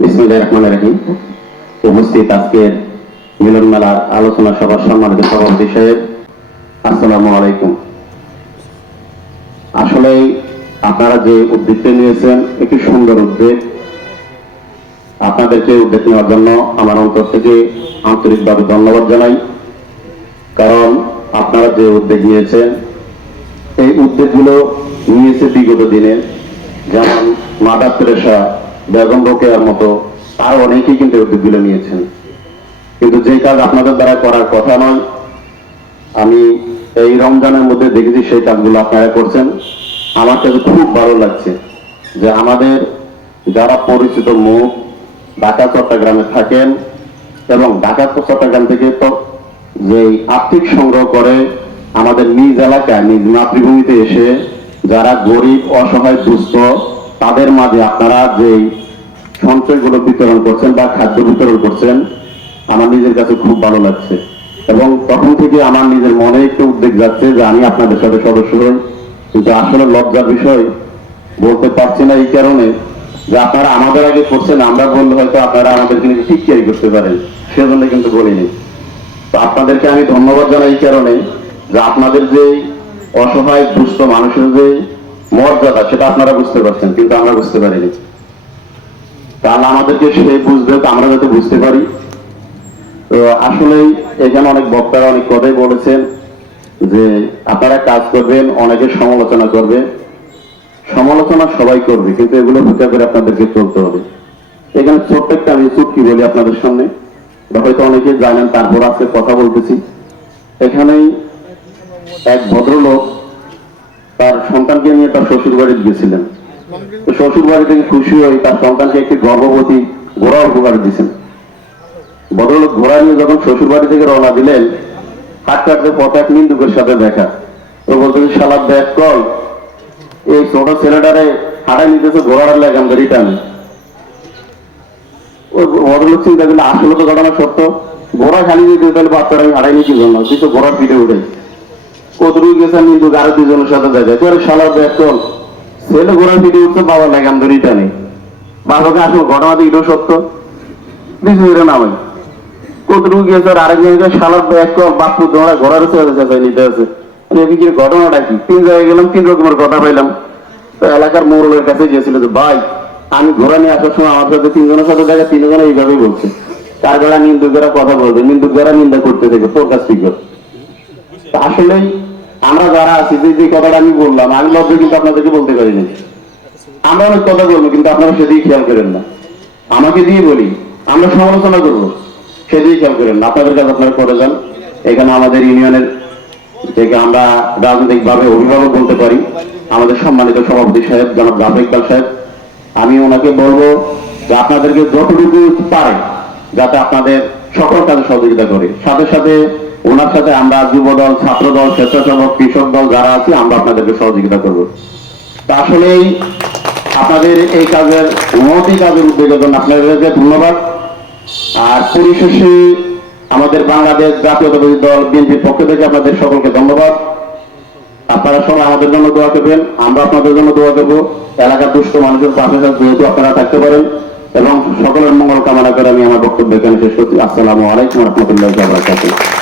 বিসমিল্লাহির রহমানির রহিম। উপস্থিত আজকের আলোচনা সভার সম্মানিত সভাপতি সাহেব, আসসালামু আলাইকুম। আসলে আপনারা যে উদ্যোগটা নিয়েছেন, একটি সুন্দর উদ্যোগ আপনাদেরকে উদ্যোগ নেওয়ার জন্য আমার অন্তর থেকে আন্তরিকভাবে ধন্যবাদ জানাই। কারণ আপনারা যে উদ্যোগ নিয়েছেন, এই উদ্যোগগুলো নিয়েছে বিগত দিনে। যেমন মাদার তেরেসা বেগম রোকেয়ার মতো আর অনেকেই কিন্তু উদ্যোগগুলো নিয়েছেন। কিন্তু যে কাজ আপনাদের দ্বারা করার কথা নয়, আমি এই রমজানের মধ্যে দেখেছি সেই কাজগুলো আপনারা করছেন। আমার কাছে খুব ভালো লাগছে যে আমাদের যারা পরিচিত মুখ, ঢাকা, চট্টগ্রামে থাকেন এবং ঢাকা, চট্টগ্রাম থেকে তো যে আর্থিক সংগ্রহ করে আমাদের নিজ এলাকায়, নিজ মাতৃভূমিতে এসে যারা গরিব, অসহায়, দুস্থ তাদের মাঝে আপনারা যেই সঞ্চয়গুলো বিতরণ করছেন বা খাদ্য বিতরণ করছেন, আমার নিজের কাছে খুব ভালো লাগছে। এবং তখন থেকে আমার নিজের মনে একটু উদ্বেগ যাচ্ছে যে আমি আপনাদের সাথে সদস্য হই। কিন্তু আসলে লজ্জার বিষয়, বলতে পারছি না এই কারণে যে আপনারা আমাদের আগে করছেন, আমরা বললে হয়তো আপনারা আমাদেরকে নিয়ে ঠিক ক্যারি করতে পারেন। সেজন্য কিন্তু বলিনি। তো আপনাদেরকে আমি ধন্যবাদ জানাই এই কারণে যে আপনাদের যে অসহায়, দুস্থ মানুষের যে মর্যাদা, সেটা আপনারা বুঝতে পারছেন, কিন্তু আমরা বুঝতে পারিনি। তাহলে আমাদেরকে সে বুঝবে আমরা যাতে বুঝতে পারি। তো আসলেই এখানে অনেক বক্তারা অনেক কথাই বলেছেন যে, আপনারা কাজ করবেন অনেকের সমালোচনা করবে। সমালোচনা সবাই করবে, কিন্তু এগুলো বুঝে করে আপনাদেরকে চলতে হবে। এখানে ছোট্ট একটা আমি চুক্তি বলি আপনাদের সামনে। বা হয়তো অনেকে জানেন, তারপর আজকে কথা বলতেছি। এখানেই এক ভদ্রলোক তার সন্তানকে নিয়ে তার শ্বশুর বাড়ি গেছিলেন শ্বশুর বাড়ি থেকে খুশি হয়ে তার সন্তানকে একটি গর্ভবতী ঘোড়া উপকার দিয়েছেন ভদ্রলোক ঘোড়া নিয়ে যখন শ্বশুর বাড়ি থেকে রওনা দিলেন, হাঁটতে হাঁটতে পথে এক নিন্দুকের সাথে দেখা। তো বলতে সালাদ ব্যাগ কল, এই ছোট ছেলেটারে হাঁটাই নিতেছে, ঘোড়ার লাগাম রিটার্ন ওই ভদ্রলোক চিন্তা করলে আসলে তো ঘটনা সত্য, ঘোড়া খালি দিতে তাহলে বাচ্চারা আমি হাঁটাই নিচ্ছি জন্য কিছু ঘোড়ার পিঠে উঠে। আরও দুজনের সাথে কল ছেলে উঠছে লাগাম রিটার্নে। বাবাকে এটাও সত্য। নামে। কতটুকু গেছে আর ব্যাগ কল বাপু, তোমরা নিতে আছে। ঘটনাটা কি? তিন জায়গায় গেলাম, তিন রকমের কথা পাইলাম। তো এলাকার মোড়লের কাছে গিয়েছিল যে, ভাই, আমি ঘোড়া নিয়ে আসার সময় আমার সাথে তিনজনের সাথে দেখা, তিনজনে এইভাবেই বলছে। তার বেলা নিন্দুকেরা কথা বলবে, নিন্দুকেরা নিন্দা করতে থেকে থেকে আসলেই আমরা যারা আছি, যে যে কথাটা আমি বললাম, আমি লজ্জা কিন্তু আপনাদেরকে বলতে পারিনি। আমরা অনেক কথা বলব, কিন্তু আপনারা সেদিকে খেয়াল করেন না। আমাকে দিয়ে বলি, আমরা সমালোচনা করব, সেদিকে খেয়াল করেন না। আপনাদের কাছে আপনারা করে যান। এখানে আমাদের ইউনিয়নের থেকে আমরা রাজনৈতিক ভাবে অভিভাবক বলতে পারি, আমাদের সম্মানিত সভাপতি সাহেব, জনাব জাফর ইকবাল সাহেব। আমি ওনাকে বলব যে আপনাদেরকে যতটুকু পারে, যাতে আপনাদের সকল কাজে সহযোগিতা করে। সাথে সাথে ওনার সাথে আমরা যুব দল ছাত্র দল স্বেচ্ছাসেবক, কৃষক দল যারা আছে, আমরা আপনাদেরকে সহযোগিতা করব। আসলেই আপনাদের এই কাজের মহতি কাজের উদ্যোগের জন্য আপনাদেরকে ধন্যবাদ। আর পরিশেষে আমাদের বাংলাদেশ জাতীয়তাবাদী দল, বিএনপির পক্ষ থেকে আপনাদের সকলকে ধন্যবাদ। আপনারা সবাই আমাদের জন্য দোয়া করবেন, আমরা আপনাদের জন্য দোয়া করব। এলাকার দুষ্ট মানুষের পাশে সাথে যেহেতু আপনারা থাকতে পারেন। এবং সকলের মঙ্গল কামনা করে আমি আমার বক্তব্য এখানে শেষ করছি। আসসালামু আলাইকুম রহমতুল্লাহ